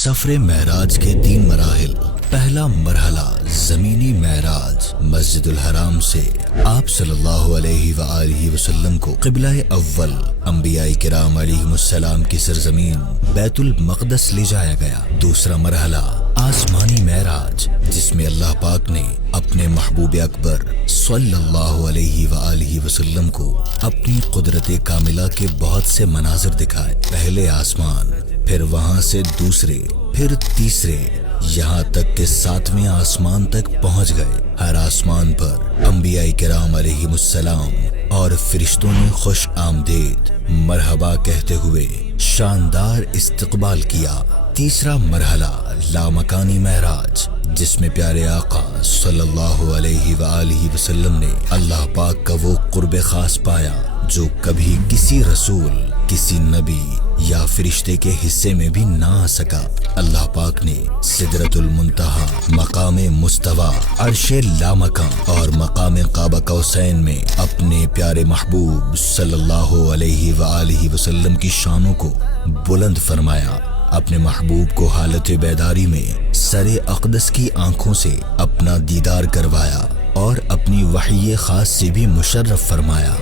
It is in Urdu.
سفر معراج کے 3 مراحل۔ پہلا مرحلہ زمینی معراج، مسجد الحرام سے آپ صلی اللہ علیہ وآلہ وسلم کو قبلہ اول انبیاء کرام علیہم السلام کی سرزمین بیت المقدس لے جایا گیا۔ دوسرا مرحلہ آسمانی معراج، جس میں اللہ پاک نے اپنے محبوب اکبر صلی اللہ علیہ وآلہ وسلم کو اپنی قدرت کاملہ کے بہت سے مناظر دکھائے۔ پہلے آسمان، پھر وہاں سے دوسرے، پھر تیسرے، یہاں تک کہ 7ویں آسمان تک پہنچ گئے۔ ہر آسمان پر انبیاء کرام علیہم السلام اور فرشتوں نے خوش آمدید مرحبا کہتے ہوئے شاندار استقبال کیا۔ تیسرا مرحلہ لامکانی معراج، جس میں پیارے آقا صلی اللہ علیہ وآلہ وسلم نے اللہ پاک کا وہ قرب خاص پایا جو کبھی کسی رسول، کسی نبی یا فرشتے کے حصے میں بھی نہ آ سکا۔ اللہ پاک نے سدرۃ المنتہا، مقام مستوی، عرش لامکان اور مقام قاب قوسین میں اپنے پیارے محبوب صلی اللہ علیہ وآلہ وسلم کی شانوں کو بلند فرمایا۔ اپنے محبوب کو حالت بیداری میں سر اقدس کی آنکھوں سے اپنا دیدار کروایا اور اپنی وحی خاص سے بھی مشرف فرمایا۔